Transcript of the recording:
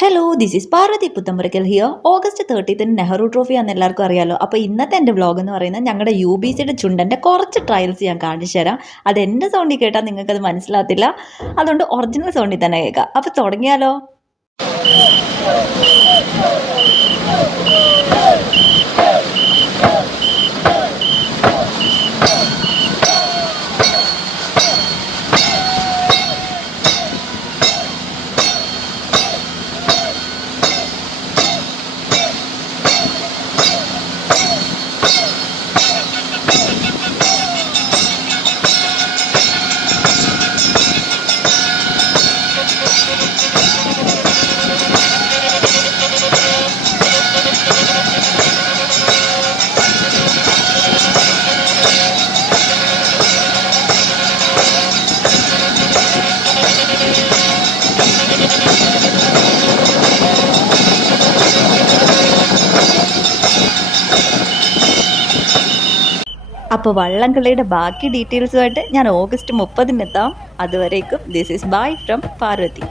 Hello this is Parvathy Puthampurakkal here. August 30 Nehru trophy ആണെന്ന് എല്ലാവർക്കും അറിയാലോ. അപ്പോൾ ഇന്നത്തെ എൻ്റെ വ്ളോഗ് എന്ന് പറയുന്നത് ഞങ്ങളുടെ UBCയുടെ ചുണ്ടൻ്റെ കുറച്ച് ട്രയൽസ് ഞാൻ കാണിച്ചു തരാം. അത് എൻ്റെ സൗണ്ടിൽ കേട്ടാൽ നിങ്ങൾക്കത് മനസ്സിലാകത്തില്ല, അതുകൊണ്ട് ഒറിജിനൽ സൗണ്ടിൽ തന്നെ കേൾക്കാം. അപ്പോൾ തുടങ്ങിയാലോ. അപ്പോൾ വള്ളംകളിയുടെ ബാക്കി ഡീറ്റെയിൽസുമായിട്ട് ഞാൻ ഓഗസ്റ്റ് 30 എത്താം. അതുവരേക്കും this is bye from Parvathi.